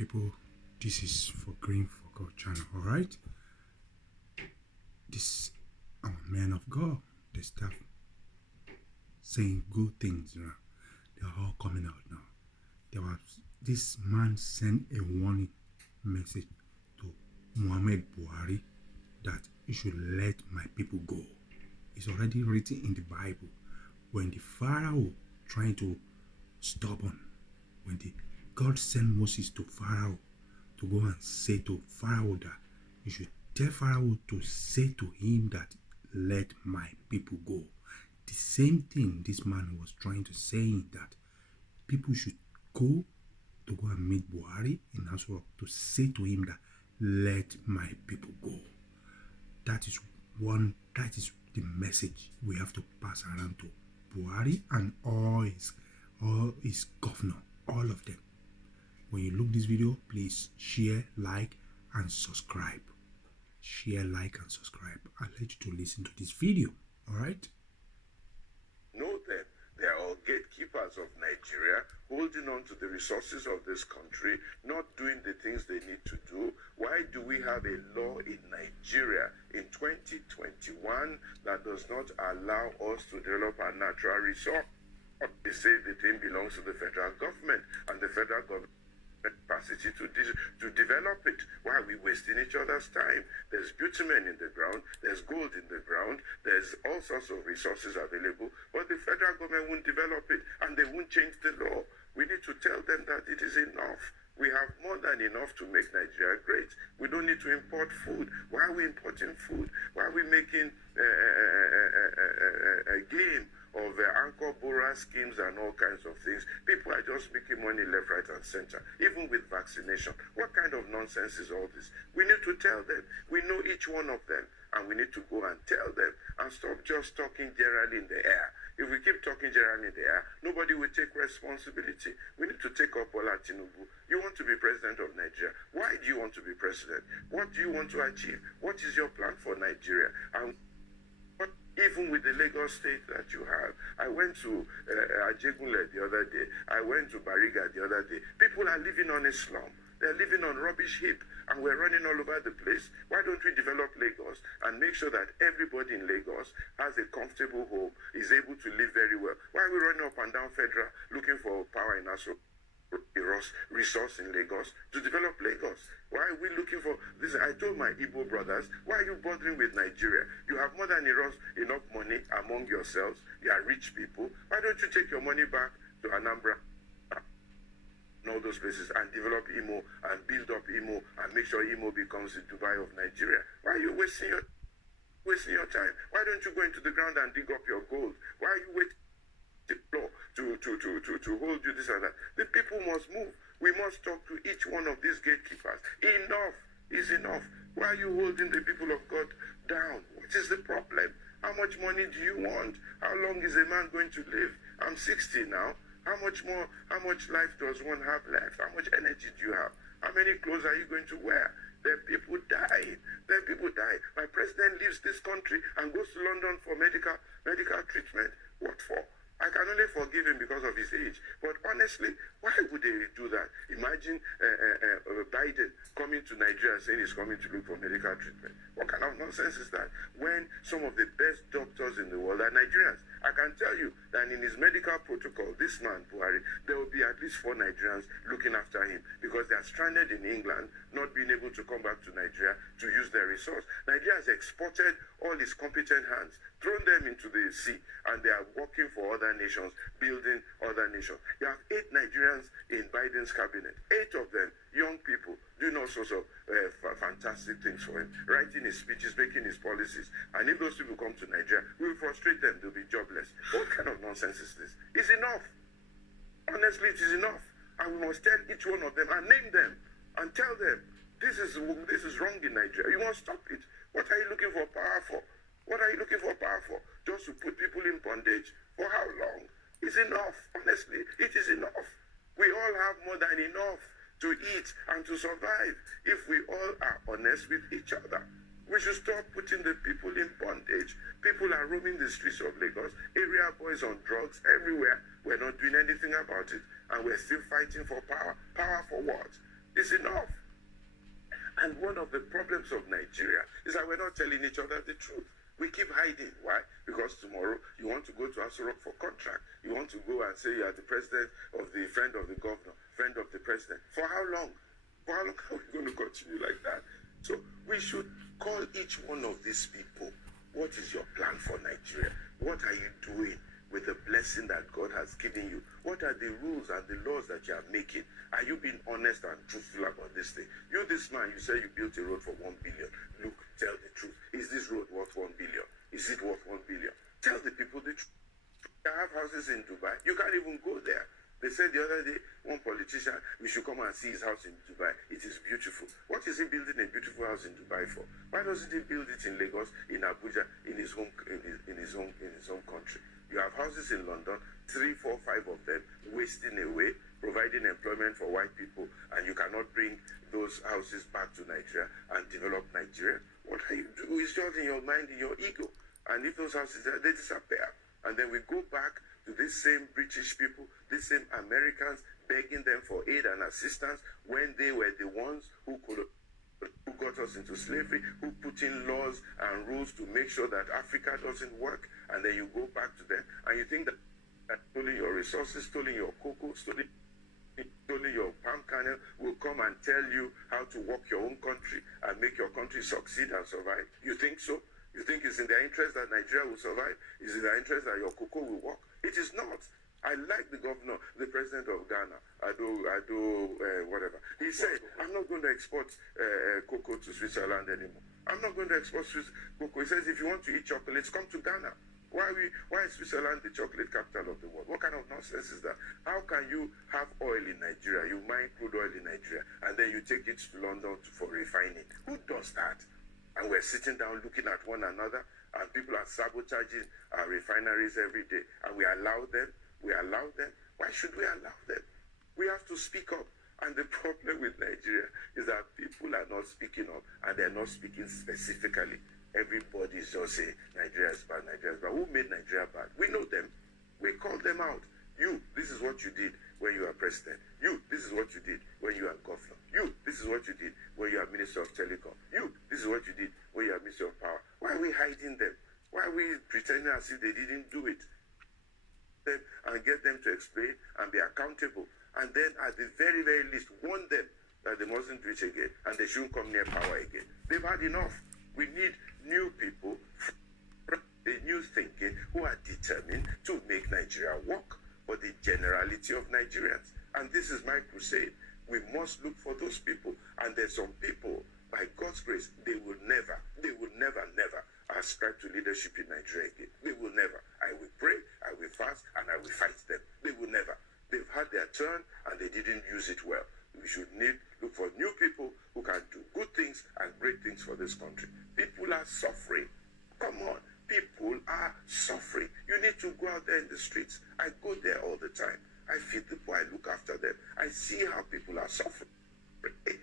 people, this is for Green for God channel, alright? This our men of God, they start saying good things now. They are all coming out now. This man sent a warning message to Muhammad Buhari that he should let my people go. It's already written in the Bible. When the Pharaoh trying to stubborn, when God sent Moses to Pharaoh to go and say to Pharaoh that you should tell Pharaoh to say to him that let my people go. The same thing this man was trying to say, that people should go to go and meet Buhari in Asura to say to him that let my people go. That is the message we have to pass around to Buhari and all his governor, all of them. When you look this video, please share, like, and subscribe. Share, like, and subscribe. I'll let you to listen to this video. Alright? Know them. They are all gatekeepers of Nigeria, holding on to the resources of this country, not doing the things they need to do. Why do we have a law in Nigeria in 2021 that does not allow us to develop our natural resource? They say the thing belongs to the federal government, and the federal government capacity to develop it. Why are we wasting each other's time? There's bitumen in the ground, there's gold in the ground, there's all sorts of resources available, but the federal government won't develop it, and they won't change the law. We need to tell them that it is enough. We have more than enough to make Nigeria great. We don't need to import food. Why are we importing food? Why are we making a game of anchor borrower schemes and all kinds of things? People are just making money left, right, and center, even with vaccination. What kind of nonsense is all this? We need to tell them. We know each one of them, and we need to go and tell them and stop just talking generally in the air. If we keep talking generally in the air, nobody will take responsibility. We need to take up Bola Tinubu. You want to be president of Nigeria. Why do you want to be president? What do you want to achieve? What is your plan for Nigeria? And even with the Lagos state that you have, I went to Ajegunle the other day. I went to Bariga the other day. People are living on a slum. They're living on rubbish heap, and we're running all over the place. Why don't we develop Lagos and make sure that everybody in Lagos has a comfortable home, is able to live very well? Why are we running up and down Federal looking for power in Aso resource in Lagos to develop Lagos? Why are we looking for this? I told my Igbo brothers, why are you bothering with Nigeria? You have more than enough money among yourselves. You are rich people. Why don't you take your money back to Anambra and all those places and develop Imo and build up Imo and make sure Imo becomes the Dubai of Nigeria? Why are you wasting your time? Why don't you go into the ground and dig up your gold? Why are you waiting to hold you this and that? The people must move. We must talk to each one of these gatekeepers. Enough is enough. Why are you holding the people of God down? What is the problem? How much money do you want? How long is a man going to live? I'm 60 now. How much life does one have left? How much energy do you have? How many clothes are you going to wear? Then people die. My president leaves this country and goes to London for medical treatment. What for? I can only forgive him because of his age. But honestly, why would they do that? Imagine Biden coming to Nigeria saying he's coming to look for medical treatment. What kind of nonsense is that? When some of the best doctors in the world are Nigerians. I can tell you that in his medical protocol, this man, Buhari, there will be at least 4 Nigerians looking after him because they are stranded in England, not being able to come back to Nigeria to use their resource. Nigeria has exported all his competent hands, thrown them into the sea, and they are working for other nations, building other nations. You have 8 Nigerians in Biden's cabinet, 8 of them young people, doing all sorts of fantastic things for him, writing his speeches, making his policies. And if those people come to Nigeria, we will frustrate them. They'll be jobless. What kind of nonsense is this? It's enough. Honestly, it is enough. And we must tell each one of them and name them and tell them this is wrong in Nigeria. You must stop it. What are you looking for power for? What are you looking for power for? Just to put people in bondage? For how long? It's enough. Honestly, it is enough. We all have more than enough to eat and to survive if we all are honest with each other. We should stop putting the people in bondage. People are roaming the streets of Lagos, area boys on drugs everywhere. We're not doing anything about it, and we're still fighting for power. Power for what? It's enough. And one of the problems of Nigeria is that we're not telling each other the truth. We keep hiding. Why? Because tomorrow you want to go to Aso Rock for contract. You want to go and say you are the president of the friend of the governor, friend of the president. For how long? For how long are we going to continue like that? So we should call each one of these people. What is your plan for Nigeria? What are you doing with the blessing that God has given you? What are the rules and the laws that you are making? Are you being honest and truthful about this thing? You, this man, you say you built a road for 1 billion. Look, tell the truth. Is this road worth 1 billion? Is it worth 1 billion? Tell the people the truth. You have houses in Dubai. You can't even go there. They said the other day, one politician, we should come and see his house in Dubai. It is beautiful. What is he building a beautiful house in Dubai for? Why doesn't he build it in Lagos, in Abuja, in his home country? You have houses in London, 3, 4, 5 of them, wasting away, providing employment for white people, and you cannot bring those houses back to Nigeria and develop Nigeria. What are you doing? It's just in your mind, in your ego. And if those houses are, they disappear. And then we go back to these same British people, these same Americans, begging them for aid and assistance when they were the ones who got us into slavery, who put in laws and rules to make sure that Africa doesn't work. And then you go back to them and you think that stealing your resources, stealing your cocoa, stealing your palm kernel will come and tell you how to work your own country and make your country succeed and survive. You think so? You think it's in their interest that Nigeria will survive? Is it in their interest that your cocoa will work? It is not. I like the governor, the president of Ghana, whatever. He said, I'm not going to export cocoa to Switzerland anymore. I'm not going to export cocoa. He says, if you want to eat chocolates, come to Ghana. Why is Switzerland the chocolate capital of the world? What kind of nonsense is that? How can you have oil in Nigeria? You mine crude oil in Nigeria, and then you take it to London for refining. Who does that? And we're sitting down looking at one another, and people are sabotaging our refineries every day, and we allow them. Why should we allow them? We have to speak up. And the problem with Nigeria is that people are not speaking up, and they're not speaking specifically. Everybody is just saying Nigeria is bad, Nigeria is bad. Who made Nigeria bad? We know them. We call them out. You, this is what you did when you were president. You, this is what you did when you were governor. You, this is what you did when you were Minister of Telecom. You, this is what you did when you were Minister of Power. Why are we hiding them? Why are we pretending as if they didn't do it? And get them to explain and be accountable. And then at the very, very least, warn them that they mustn't do it again and they shouldn't come near power again. They've had enough. We need new people, a new thinking, who are determined to make Nigeria work for the generality of Nigerians. And this is my crusade. We must look for those people. And there's some people, by God's grace, they will never ascribe to leadership in Nigeria again. They will never. I will pray, I will fast, and I will fight them. They will never. They've had their turn, and they didn't use it well. We should look for new people who can do good things and great things for this country. People are suffering. Come on. People are suffering. You need to go out there in the streets. I go there all the time. I feed the poor. I look after them. I see how people are suffering.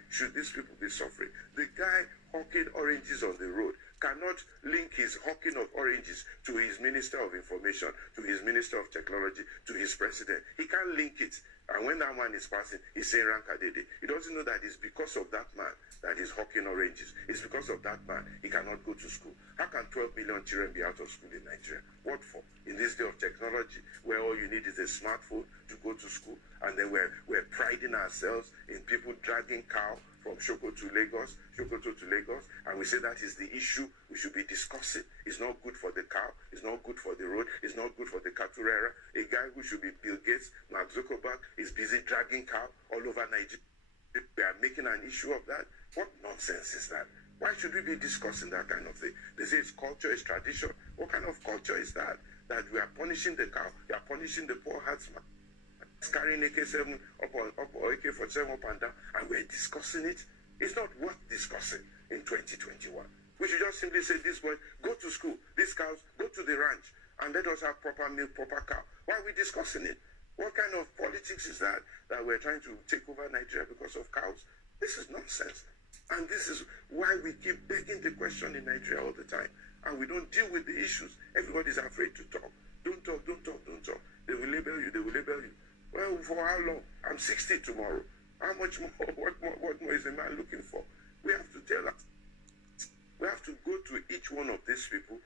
Should these people be suffering? The guy hawking oranges on the road cannot link his hawking of oranges to his Minister of Information, to his Minister of Technology, to his president. He can't link it. And when that man is passing, he's saying Rankadede. He doesn't know that it's because of that man that he's hawking oranges. It's because of that man he cannot go to school. How can 12 million children be out of school in Nigeria? What for? In this day of technology, where all you need is a smartphone to go to school, and then we're priding ourselves in people dragging cow from Sokoto to Lagos, and we say that is the issue we should be discussing. It's not good for the cow, it's not good for the road, it's not good for the cattle rearer. A guy who should be Bill Gates, Mark Zuckerberg, is busy dragging cow all over Nigeria. We are making an issue of that. What nonsense is that? Why should we be discussing that kind of thing? They say it's culture, it's tradition. What kind of culture is that? That we are punishing the cow, we are punishing the poor herdsman. Carrying AK-7 or AK-47 up and down, and we're discussing it. It's not worth discussing in 2021. We should just simply say, this boy, go to school, these cows, go to the ranch, and let us have proper milk, proper cow. Why are we discussing it? What kind of politics is that we're trying to take over Nigeria because of cows? This is nonsense. And this is why we keep begging the question in Nigeria all the time. And we don't deal with the issues. Everybody's afraid to talk. Don't talk. They will label you. Well, for how long? I'm 60 tomorrow. How much more? What more is a man looking for? We have to tell us. We have to go to each one of these people